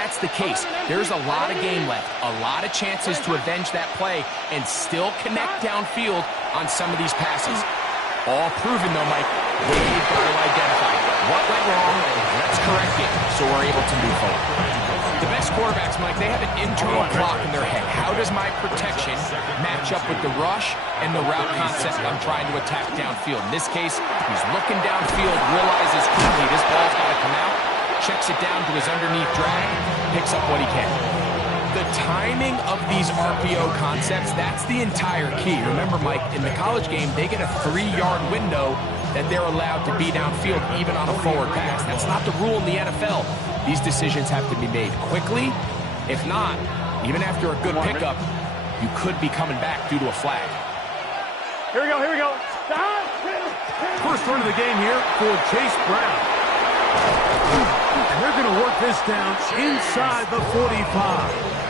that's the case. There's a lot of game left, a lot of chances to avenge that play and still connect downfield on some of these passes. All proven, though, Mike. They've got to identify what went wrong, let's correct it, so we're able to move forward. The best quarterbacks, Mike, they have an internal clock in their head. How does my protection match up with the rush and the route concept I'm trying to attack downfield? In this case, he's looking downfield, realizes quickly this ball's got to come out, checks it down to his underneath drag, picks up what he can. The timing of these RPO concepts, that's the entire key. Remember, Mike, in the college game, they get a 3-yard window that they're allowed to be downfield, even on a forward pass. That's not the rule in the NFL. These decisions have to be made quickly. If not, even after a good pickup, you could be coming back due to a flag. Here we go. First run of the game here for Chase Brown. And they're going to work this down inside the 45.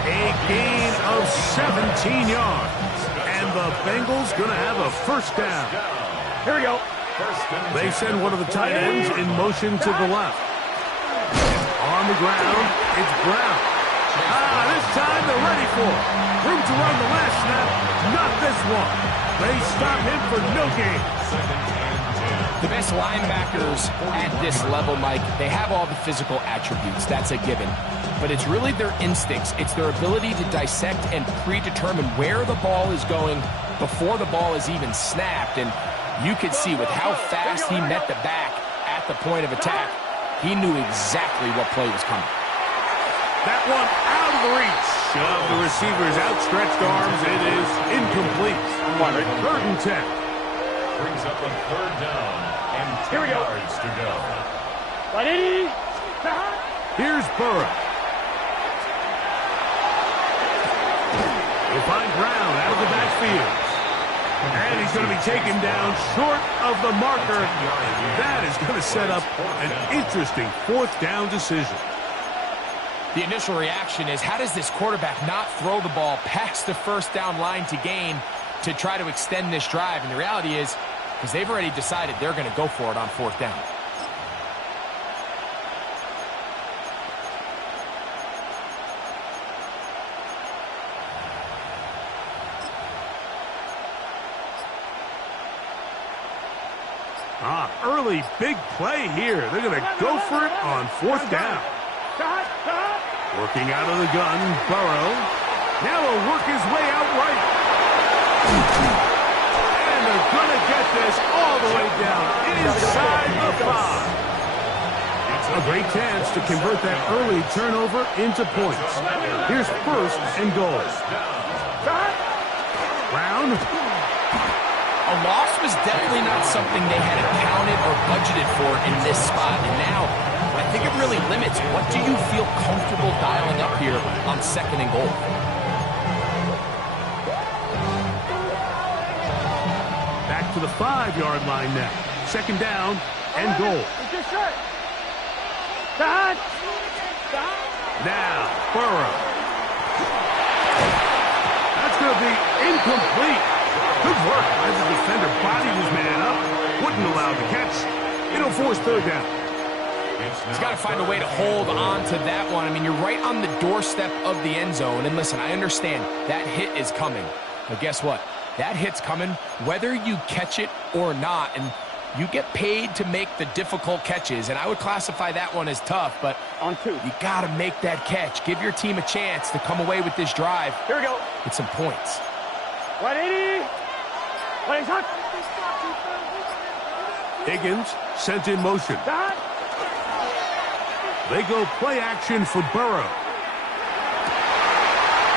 A gain of 17 yards. And the Bengals going to have a first down. Here we go. They send one of the tight ends in motion to the left. On the ground, it's Brown. This time they're ready for it. Room to run the last snap. Not this one. They stop him for no gain. The best linebackers at this level, Mike, they have all the physical attributes. That's a given. But it's really their instincts. It's their ability to dissect and predetermine where the ball is going before the ball is even snapped. And you could see with how fast he met the back at the point of attack, he knew exactly what play was coming. That one out of the reach of the receiver's outstretched arms. It is incomplete. 3rd and 10. Brings up a 3rd down and 10 yards to go. Here's Burrow. They find Brown out of the backfield. And he's going to be taken down short of the marker. That is going to set up an interesting 4th down decision. The initial reaction is, how does this quarterback not throw the ball past the 1st down line to gain to try to extend this drive? And the reality is, because they've already decided they're going to go for it on 4th down. Early big play here. They're going to go for it on 4th down. Working out of the gun, Burrow. Now he'll work his way out right. And they're going to get this all the way down inside the 5. A great chance to convert that early turnover into points. Here's 1st and goal. Brown. A loss was definitely not something they had accounted or budgeted for in this spot. And now, I think it really limits what do you feel comfortable dialing up here on 2nd and goal. Back to the 5-yard line now. 2nd down and goal. Now, Burrow. That's going to be incomplete. Good work as the defender bodied his man up. Wouldn't allow the catch. It'll force 3rd down. He's got to find a way to hold on to that one. I mean, you're right on the doorstep of the end zone. And listen, I understand that hit is coming. But guess what? That hit's coming whether you catch it or not. And you get paid to make the difficult catches. And I would classify that one as tough. But on 2, you got to make that catch. Give your team a chance to come away with this drive. Here we go. With some points. 180. Higgins sent in motion. They go play action for Burrow.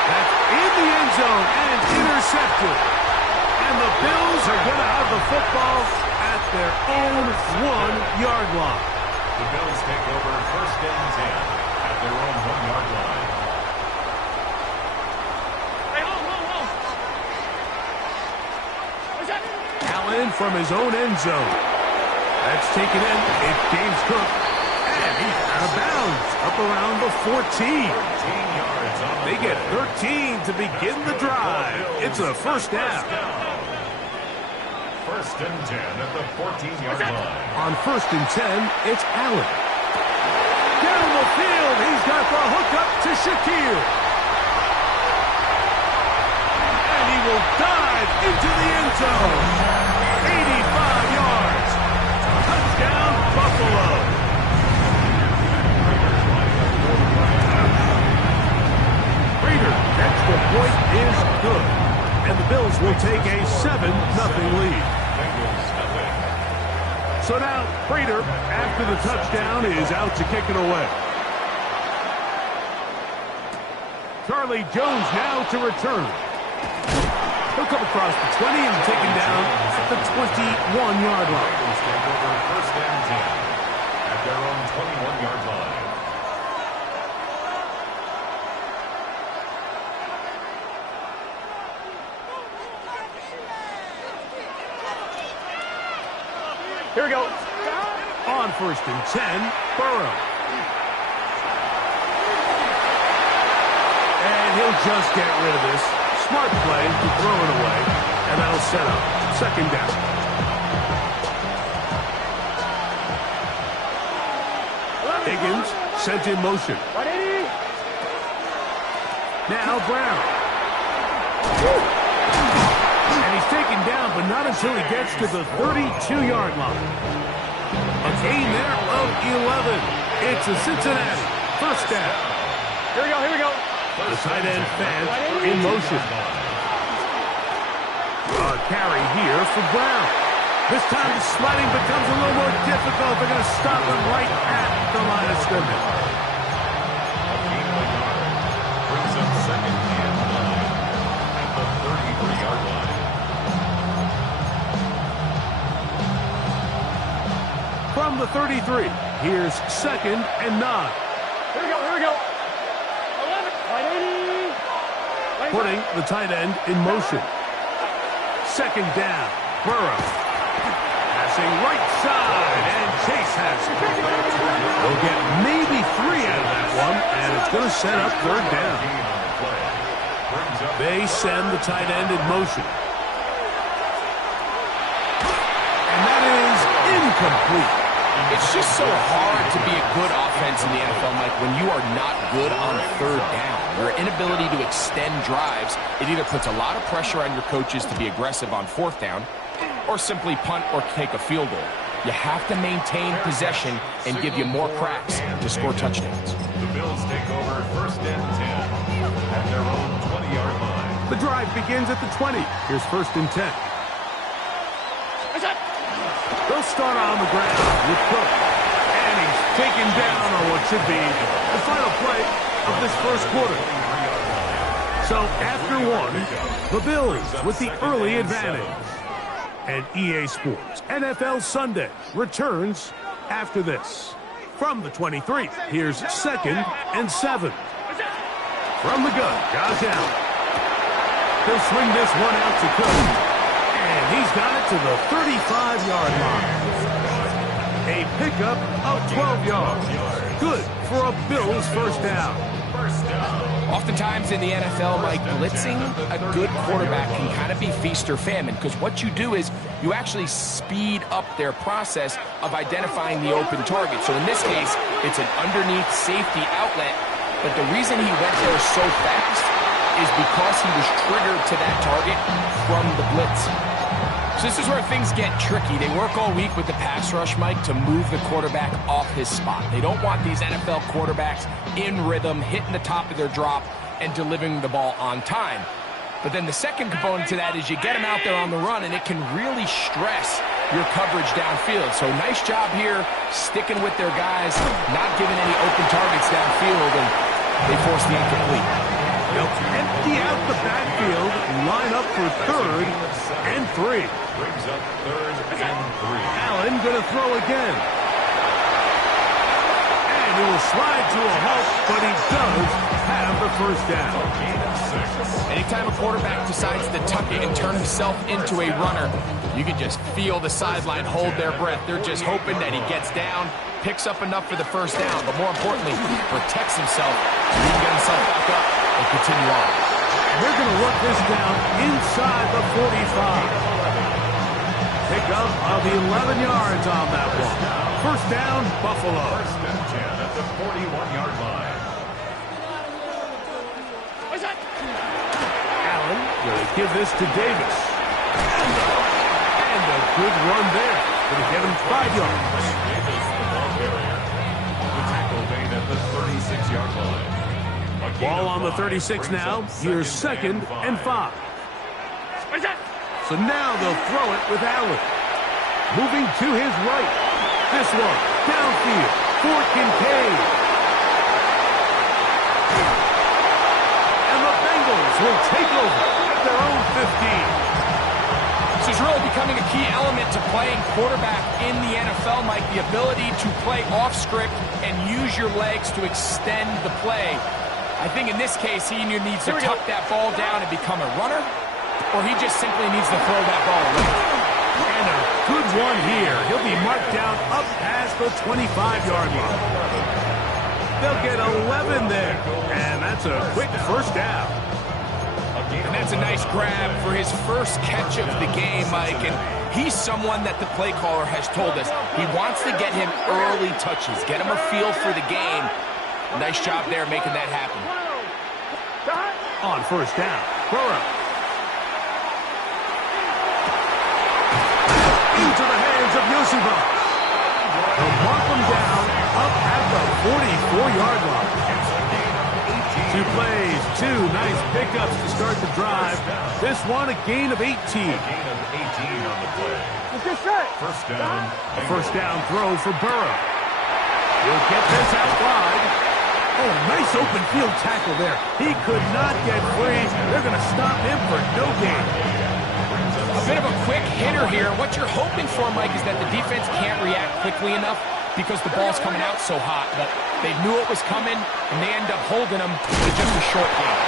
That's in the end zone and intercepted. And the Bills are going to have the football at their own 1-yard line. The Bills take over 1st and 10 at their own 1-yard line. Allen from his own end zone. That's taken in. It's James Cook. And he's out of bounds. Up around the 14. They get 13 to begin the drive. It's a 1st down. 1st and 10 at the 14-yard line. On 1st and 10, it's Allen. Down the field, he field. And he will dive into the end zone. 85 yards. Touchdown, Buffalo. Raiders' extra point is good. And the Bills will take a 7-0 lead. So now, Prater, after the touchdown, is out to kick it away. Charlie Jones now to return. He'll come across the 20 and taken down at the 21-yard line. First and 10 at their own 21-yard line. Here we go. On first and 10, Burrow. And he'll just get rid of this. Smart play to throw it away. And that'll set up second down. Higgins sent in motion. 180. Now Brown. And he's taken down, but not until he gets to the 32-yard line. A gain there of 11. It's a Cincinnati first down. Here we go, here we go. The tight end fans in motion. A carry here for Brown. This time the sliding becomes a little more difficult. They're going to stop him right at the line of scrimmage. Brings up second and 9 at the 33-yard line. From the 33, here's second and 9. Here we go, here we go. 180. Putting the tight end in motion. Second down, Burrow. Passing right side, and Chase has it. They'll get maybe 3 out of that one, and it's going to set up third down. They send the tight end in motion. And that is incomplete. It's just so hard to be a good offense in the NFL, Mike, when you are not good on third down. Your inability to extend drives, it either puts a lot of pressure on your coaches to be aggressive on fourth down or simply punt or take a field goal. You have to maintain possession and give you more cracks to score touchdowns. The Bills take over first and 10 at their own 20-yard line. The drive begins at the 20. Here's first and 10. They'll start on the ground with Cook. And he's taken down on what should be the final play of this first quarter. So after one, the Bills with the early advantage. And EA Sports NFL Sunday returns after this. From the 23, here's second and 7. From the gun, Josh Allen. He'll swing this one out to Cook. And he's got it to the 35-yard line. A pickup of 12 yards. Good for a Bills first down. Oftentimes in the NFL, Mike, blitzing a good quarterback can kind of be feast or famine, because what you do is you actually speed up their process of identifying the open target. So in this case, it's an underneath safety outlet, but the reason he went there so fast is because he was triggered to that target from the blitz. So this is where things get tricky. They work all week with the pass rush, Mike, to move the quarterback off his spot. They don't want these NFL quarterbacks in rhythm, hitting the top of their drop, and delivering the ball on time. But then the second component to that is you get them out there on the run, and it can really stress your coverage downfield. So nice job here, sticking with their guys, not giving any open targets downfield, and they force the incomplete. They'll empty out the backfield, line up for third and 3. Brings up third and 3. Allen going to throw again. And he will slide to a halt, but he does have the first down. Anytime a quarterback decides to tuck it and turn himself into a runner, you can just feel the sideline hold their breath. They're just hoping that he gets down, picks up enough for the first down, but more importantly, protects himself so he can get himself back up and continue on. They're going to work this down inside the 45. Pickup of 11 yards on that one. First down, Buffalo. First and 10 at the 41-yard line. give this to Davis. And a good run there. Going to get him 5 yards. Davis, the ball carrier. The tackle made at the 36-yard line. Ball on the 36 now. Here's 2nd and 5. So now they'll throw it with Allen. Moving to his right. This one, downfield, for Kincaid. And the Bengals will take over at their own 15. This is really becoming a key element to playing quarterback in the NFL, Mike. The ability to play off script and use your legs to extend the play. I think in this case, he either needs to tuck that ball down and become a runner, or he just simply needs to throw that ball away. And a good one here. He'll be marked down up past the 25-yard line. They'll get 11 there. And that's a quick first down. And that's a nice grab for his first catch of the game, Mike. And he's someone that the play caller has told us he wants to get him early touches, get him a feel for the game. Nice job there making that happen. On first down, Burrow. Into the hands of Yosibas. They'll mark him down up at the 44-yard line. 2 plays, 2 nice pickups to start the drive. This one, a gain of 18. Gain of 18 on the play. First down. A first down throw for Burrow. He'll get this out wide. Oh, nice open field tackle there. He could not get free. They're going to stop him for no gain. A bit of a quick hitter here. What you're hoping for, Mike, is that the defense can't react quickly enough because the ball's coming out so hot. But they knew it was coming, and they end up holding him to just a short gain.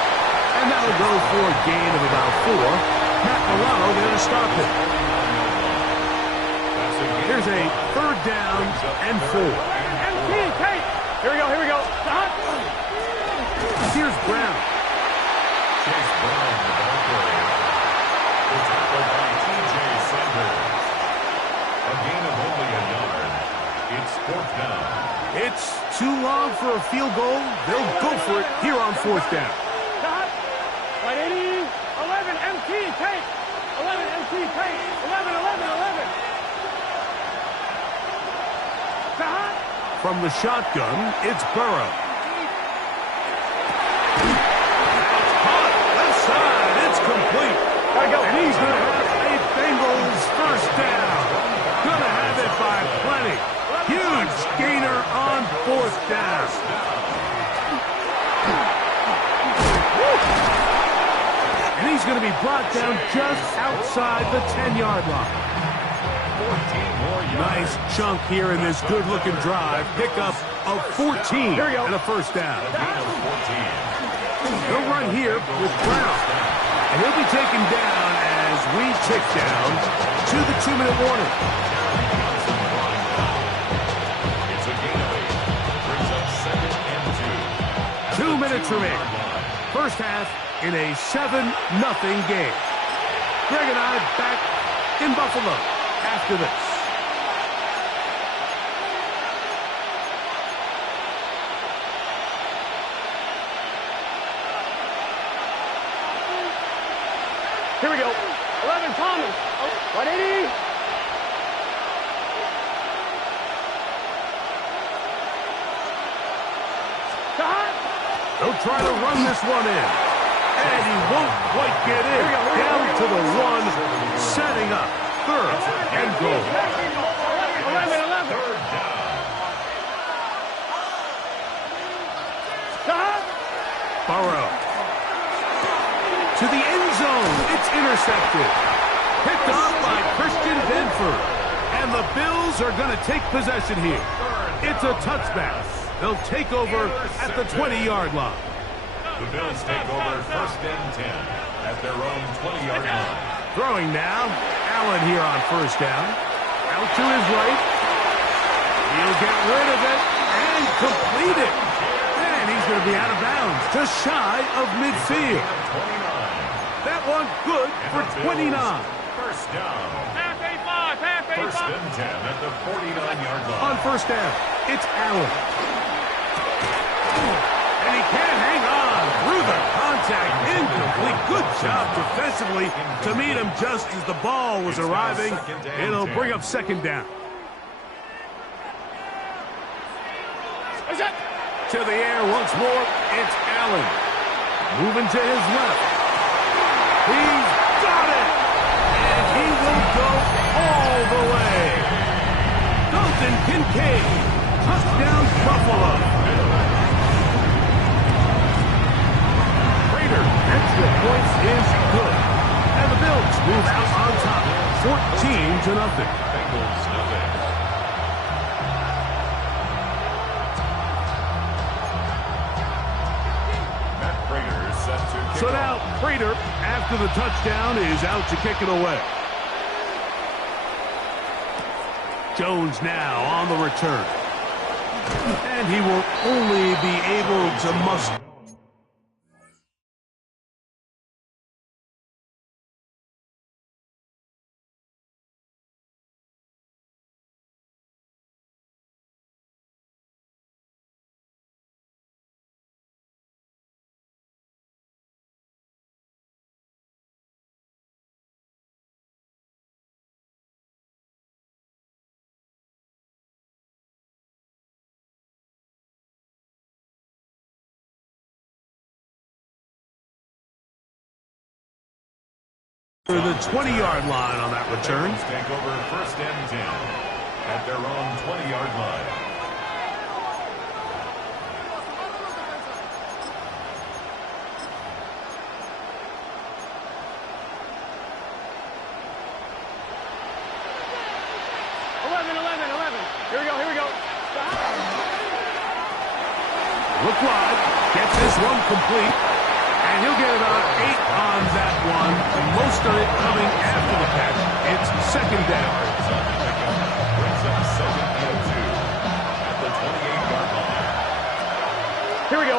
And that'll go for a gain of about 4. Matt Milano there to stop it. Here's a third down and 4. Here we go, here we go. Here's Brown. Chase Brown, the ball carrier. The tackle by T.J. Sanders. A gain of only a yard. It's 4th down. It's too long for a field goal. They'll go for it here on 4th down. 180, 11, MT, take. 11, MT, take. 11, 11, 11. From the shotgun, it's Burrow. Left side, it's complete. And he's going to have a Bengals first down. Going to have it by plenty. Huge gainer on 4th down. And he's going to be brought down just outside the 10-yard line. 14 more yards. Nice chunk here in this good-looking drive. Pickup of 14 and a first down. A gain of 14. They'll run here with Brown. And he'll be taken down as we tick down to the 2-minute warning. It's a gain of 8. Brings up 2nd and 2. 2 minutes remaining. First half in a 7-0 game. Greg and I back in Buffalo after this. Here we go. 11, Thomas. 180. They'll try to run this one in. And he won't quite get in. Down to the 1, setting up 3rd and goal. 11, 11. Third down. Burrow. To the end zone. It's intercepted. Picked off by Christian Benford. And the Bills are going to take possession here. It's a touchback. They'll take over at the 20-yard line. The Bills take over 1st and 10 at their own 20-yard line. Throwing now. Allen here on first down. Out to his right. He'll get rid of it and complete it. And he's going to be out of bounds, just shy of midfield. 29. That one good for 29. First down. Half A5, half A5. 1st and 10 at the 49-yard line. On first down, it's Allen. And he can't hang on through the contact. contact, incomplete. Good job defensively to meet him just as the ball was arriving. It'll bring up second down. To the air once more, it's Allen. Moving to his left. He's got it! And he will go all the way. Dalton Kincaid, touchdown Buffalo. Prater, extra points is good. And the Bills move out on top, 14-0. Bengals nothing. So now, Prater, after the touchdown, is out to kick it away. Jones now on the return. And he will only be able to muster. To the 20-yard line on that return. Take over first and 10 at their own 20-yard line. Here we go. Look wide, gets this one complete. And he'll get about 8 on that one. Most of it coming after the catch. It's second down. Brings up second and 2 at the 28-yard line. Here we go.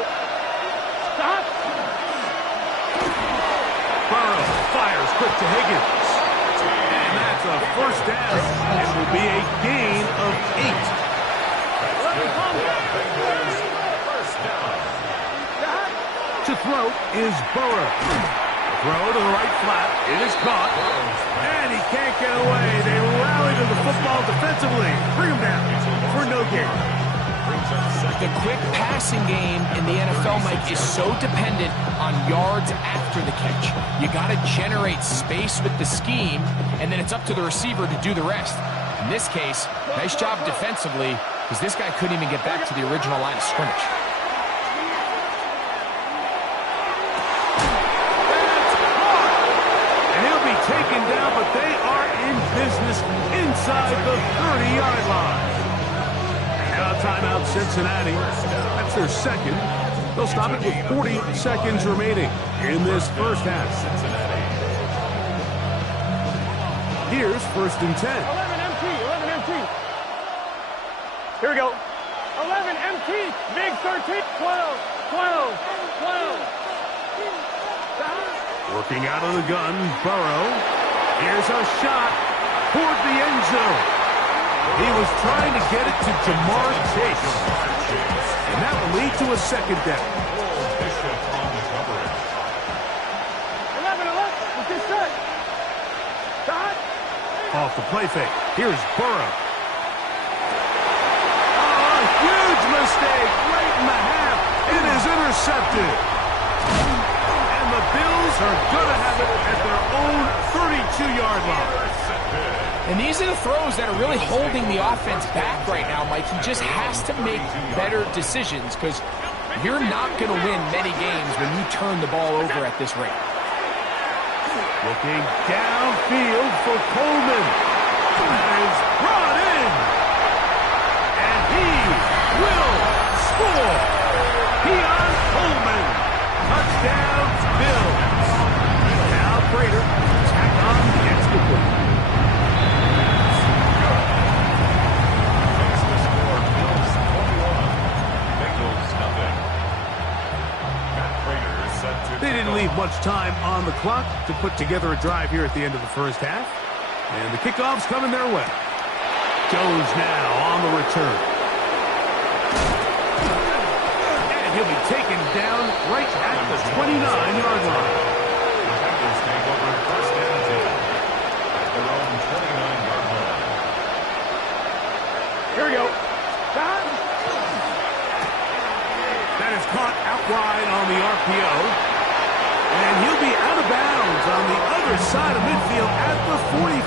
Stop. Burrow fires quick to Higgins. And that's a first down. It will be a gain of 8. Bengals first down. To throw is Burrow. Throw to the right flat. It is caught. And he can't get away. They rally to the football defensively. Bring him down for no gain. The quick passing game in the NFL, Mike, is so dependent on yards after the catch. You got to generate space with the scheme, and then it's up to the receiver to do the rest. In this case, nice job defensively, because this guy couldn't even get back to the original line of scrimmage. Taken down, but they are in business inside the 30-yard line. Now timeout Cincinnati. That's their second. They'll stop it with 40 seconds remaining in this first half. Here's first and 10. 11 empty. Here we go. 11 empty. Big 13. 12. Working out of the gun, Burrow. Here's a shot toward the end zone. He was trying to get it to Jamar Chase. And that will lead to a second down. 11. Let's get set. Stop. Off the play fake. Here's Burrow. Oh, a huge mistake right in the half. It is intercepted. The Bills are going to have it at their own 32-yard line. And these are the throws that are really holding the offense back right now, Mike. He just has to make better decisions because you're not going to win many games when you turn the ball over at this rate. Looking downfield for Coleman. That is brought in. And he will score. Keon Coleman. Touchdown, Bills. Now Prater, tack on the extra point. Makes the score Bills 21. Bengals nothing. Matt Prater is set to... They didn't leave much time on the clock to put together a drive here at the end of the first half. And the kickoff's coming their way. Jones now on the return. He'll be taken down right at the 29-yard line. The Packers take over first and 10 at their own 29-yard line. Here we go. Stop. That is caught out wide on the RPO. And he'll be out of bounds on the other side of midfield at the 45.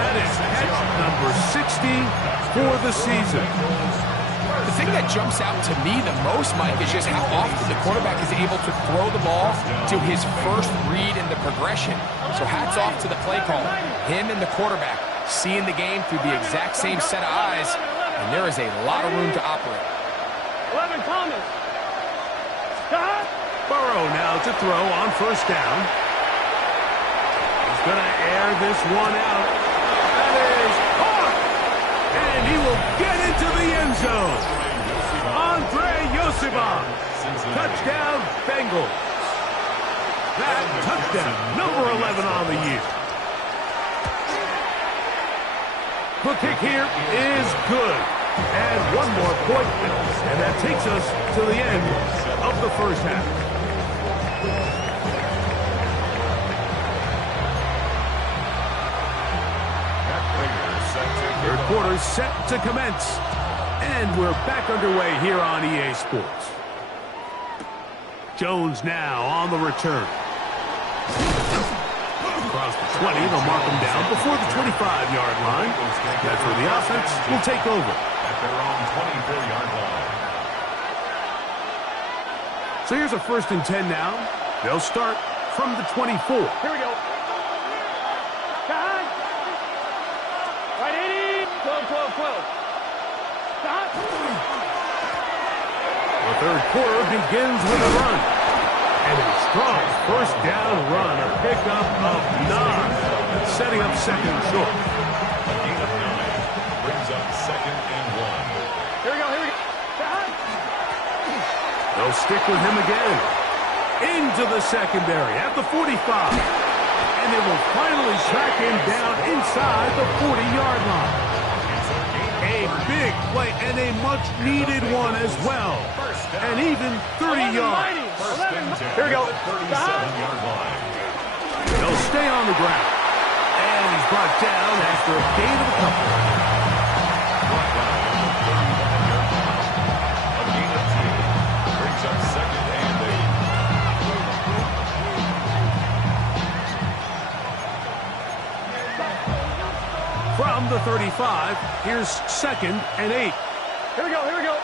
That is catch number 60 for the season. The thing that jumps out to me the most, Mike, is just how often the quarterback is able to throw the ball to his first read in the progression. So hats off to the play caller. Him and the quarterback seeing the game through the exact same set of eyes, and there is a lot of room to operate. 11, Thomas. Stop. Burrow now to throw on first down. He's going to air this one out. That is caught. And he will get into the end zone. Andre Yosibon. Touchdown, Bengals. That touchdown, number 11 on the year. The kick here is good. And one more point, and that takes us to the end of the first half. Third quarter set to commence, and we're back underway here on EA Sports. Jones now on the return. Across the 20, they'll mark him down before the 25-yard line. That's where the offense will take over. At their own 24-yard line. So here's a 1st and 10 now. They'll start from the 24. Here we go. Stop. Right 80. 12, 12, 12. Stop. The third quarter begins with a run. And a strong first down run, a pickup of 9, setting up second short. A gain of 9 brings up 2nd and 1. Here we go, here we go. Stop. They'll stick with him again. Into the secondary at the 45. And they will finally track him down inside the 40-yard line. A big play and a much-needed one as well. And even 30 yards. Here we go. 37-yard line. They'll stay on the ground. And he's brought down after a gain of a couple. Brought down at the 39-yard line. A gain of 2 brings up 2nd and 8. From the 35, here's 2nd and 8. Here we go, here we go.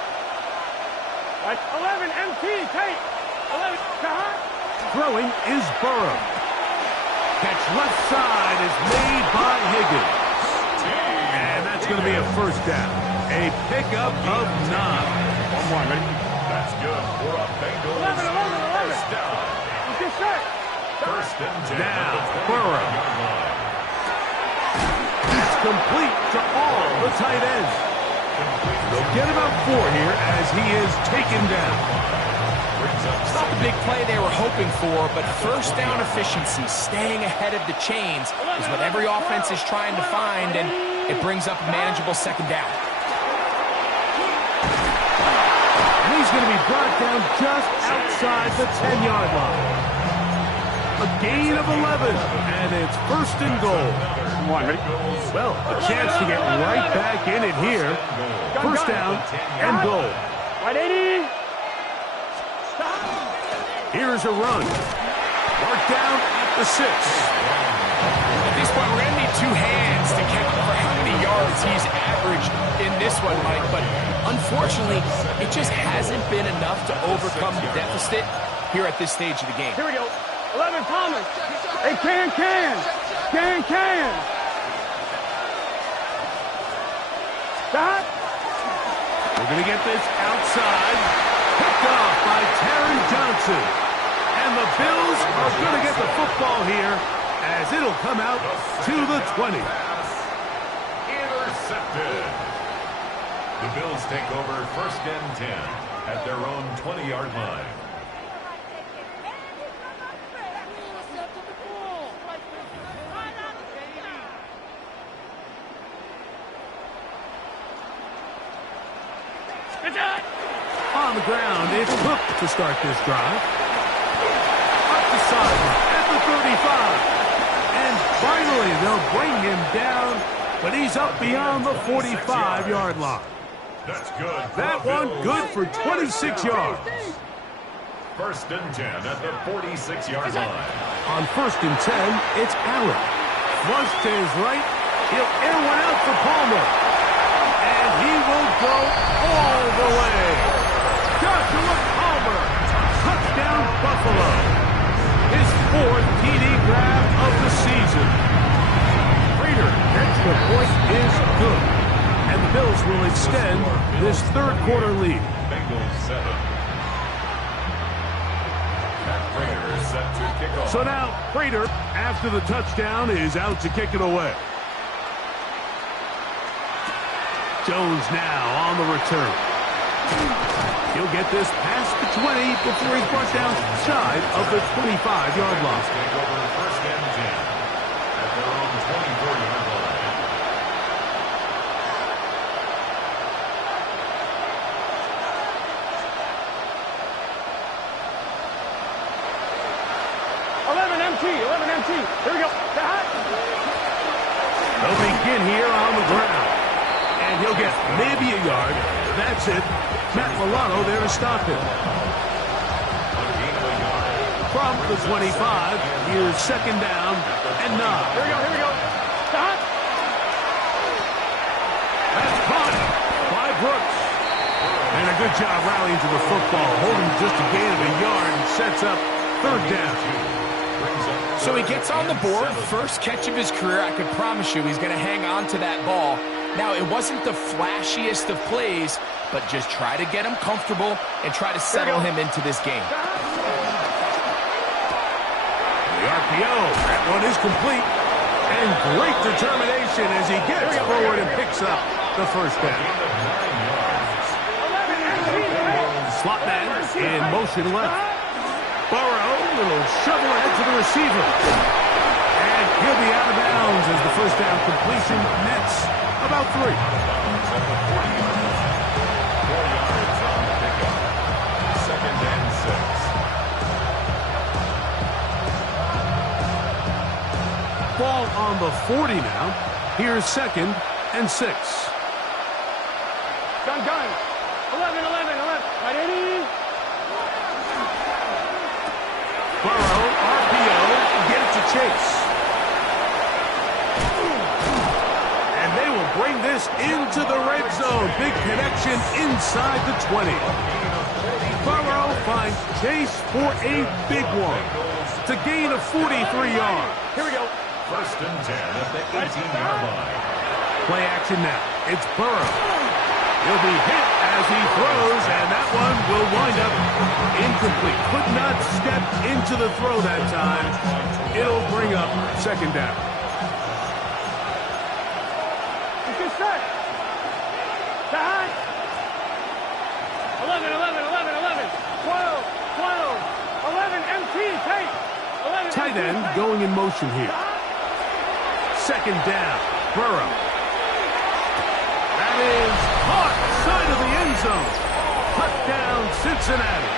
Right, 11, MT, Tate. 11, stop. Throwing is Burrow. Catch left side is made by Higgins. And that's going to be a first down. A pickup of 9. One more, ready? That's good for a Bengals 11. first down. Get set. 1st and 10. Now, at the Burrow. 40-yard line. It's complete to all the tight ends. They'll get about 4 here as he is taken down. It's not the big play they were hoping for, but first down efficiency, staying ahead of the chains, is what every offense is trying to find, and it brings up a manageable second down. And he's going to be brought down just outside the 10-yard line. A gain of 11, and it's 1st and goal. Come on, ready? Well, a chance to get right back in it here. First down and goal. Right 80. Here's a run. Marked down at the 6. At this point, we're going to need 2 hands to count for how many yards he's averaged in this one, Mike. But unfortunately, it just hasn't been enough to overcome the deficit here at this stage of the game. Here we go. 11, Thomas. Hey, can. Stop. We're going to get this outside. Picked off by Taron Johnson. And the Bills are going to get the football here as it'll come out to the 20. Intercepted. The Bills take over 1st and 10 at their own 20-yard line. On on the ground. It's Cook to start this drive. Up the side at the 35. And finally, they'll bring him down, but he's up beyond the 45-yard line. That's good. That one good for 26 yards. First and 10 at the 46-yard line. On first and 10, it's Allen. Flush to his right. He'll air one out for Palmer. And he will go all the way. Joshua Palmer. Touchdown, Buffalo. His fourth TD grab of the season. Prater, extra point is good. And the Bills will extend this third quarter lead. Bengals 7. Prater is set to kick off. So now, Prater, after the touchdown, is out to kick it away. Jones now on the return. He'll get this past the 20 before he's brought down shy of the 25-yard line. Take over first and 10 at their own 24-yard line. MT. Here we go. They'll begin here on the ground. And he'll get maybe a yard. That's it. Matt Milano there to stop him. From the 25, here's second down and 9. Here we go. That's caught by Brooks. And a good job rallying to the football. Holding just a gain of a yard and sets up third down. So he gets on the board, first catch of his career. I can promise you he's going to hang on to that ball. Now, it wasn't the flashiest of plays, but just try to get him comfortable and try to settle him into this game. The RPO, that one is complete. And great determination as he gets forward and picks up the first down. Slot man in motion left. Burrow, little shovel ahead to the receiver. And he'll be out of bounds as the first down completion nets about 3. 4 yards on the pickup. Second and 6. Ball on the 40 now. Here's second and 6. Gun. 11. Right, 80. Burrow, RPO, get it to Chase. And they will bring this into the red zone. Big connection inside the 20. Burrow finds Chase for a big one to gain a 43 yards. Here we go. First and 10 at the 18-yard line. Play action now. It's Burrow. He'll be hit as he throws, and that one will wind up incomplete. Could not step into the throw that time. It'll bring up second down. Let's get set. 11. 12. 11, MT, tape. 11, Tight end going in motion here. Second down, Burrow. That is caught side of the end zone. Touchdown, Cincinnati.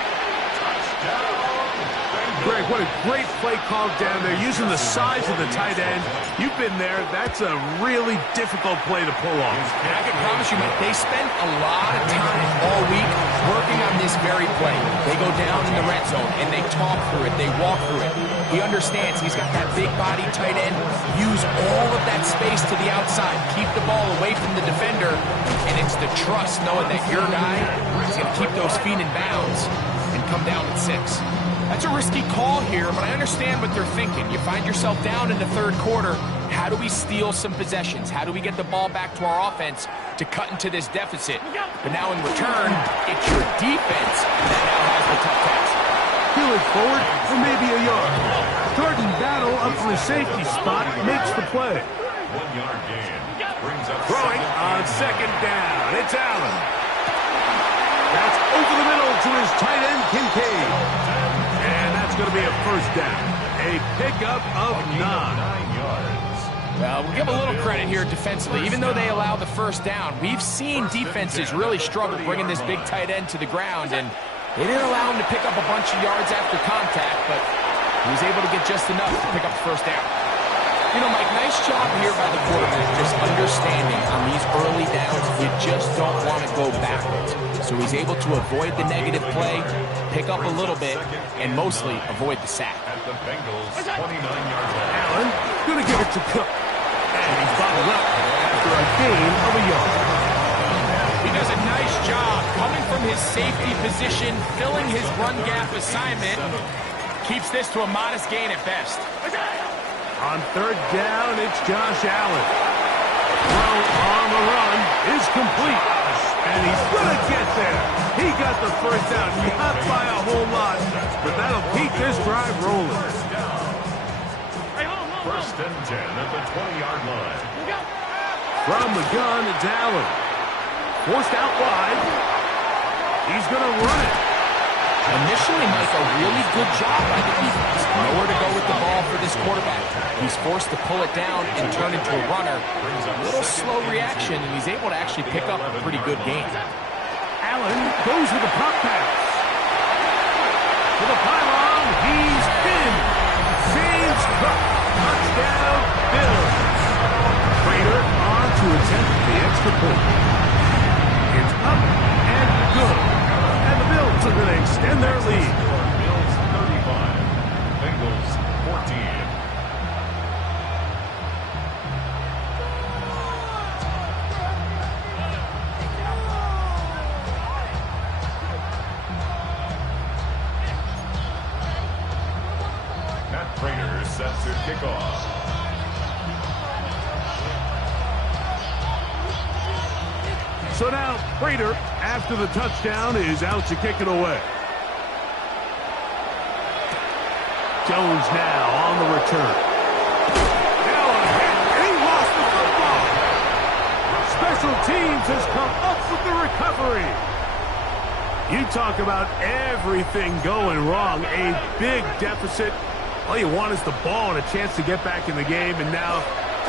Greg, what a great play called down there, using the size of the tight end. You've been there. That's a really difficult play to pull off. And I can promise you, Mike, they spent a lot of time all week working on this very play. They go down in the red zone, and they talk through it. They walk through it. He understands he's got that big body tight end. Use all of that space to the outside. Keep the ball away from the defender, and it's the trust knowing that your guy is going to keep those feet in bounds and come down with 6. That's a risky call here, but I understand what they're thinking. You find yourself down in the third quarter. How do we steal some possessions? How do we get the ball back to our offense to cut into this deficit? But now in return, it's your defense that now has the tough task. Peel it forward for maybe a yard. Jordan Battle up for a safety spot, makes the play. 1 yard gain. Brings up Throwing on second down. It's Allen. That's over the middle to his tight end, Kincaid. And that's going to be a first down. A pickup of 9. 9 yards. We'll give a little credit here defensively. Even though they allowed the first down, we've seen defenses really struggle bringing this big tight end to the ground, and they didn't allow him to pick up a bunch of yards after contact, but he was able to get just enough to pick up the first down. You know, Mike, nice job here by the quarterback, just understanding on these early downs, you just don't want to go backwards. So he's able to avoid the negative play, pick up a little bit, and mostly avoid the sack. At the Bengals' 29-yard line. Allen going to give it to Cook. And he's bottled up after a gain of a yard. He does a nice job coming from his safety position, filling his run gap assignment. Keeps this to a modest gain at best. On third down, it's Josh Allen. Throw on the run is complete. And he's going to get there. He got the first down, not by a whole lot, but that'll keep this drive rolling. First and 10 at the 20-yard line. From the gun, it's Allen. Forced out wide. He's going to run it. Initially, Mike, a really good job by the defense. Nowhere to go with the ball for this quarterback. He's forced to pull it down and turn into a runner. A little slow reaction, and he's able to actually pick up a pretty good gain. Allen goes with the pop pass. To the pylon, he's in. Saves Cook. Touchdown, Bills. Prater on to attempt the extra point. It's up and good. And the Bills are going to extend their lead. Bills 35, Bengals 14. Matt Prater set to kick off. So now, Prater, after the touchdown, is out to kick it away. Jones now on the return. Now a hit, and he lost the football. Special teams has come up with the recovery. You talk about everything going wrong. A big deficit. All you want is the ball and a chance to get back in the game, and now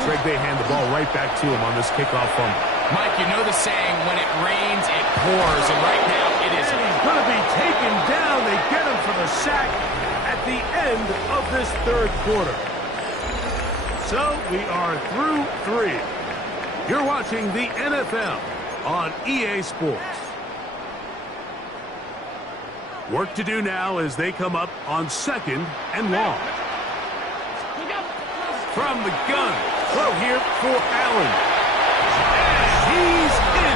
Greg, they hand the ball right back to him on this kickoff fumble. Mike, you know the saying, when it rains, it pours, and right now it is. And he's going to be taken down. They get him for the sack at the end of this third quarter. So we are through 3. You're watching the NFL on EA Sports. Work to do now as they come up on 2nd and long. From the gun, throw here for Allen. And he's in.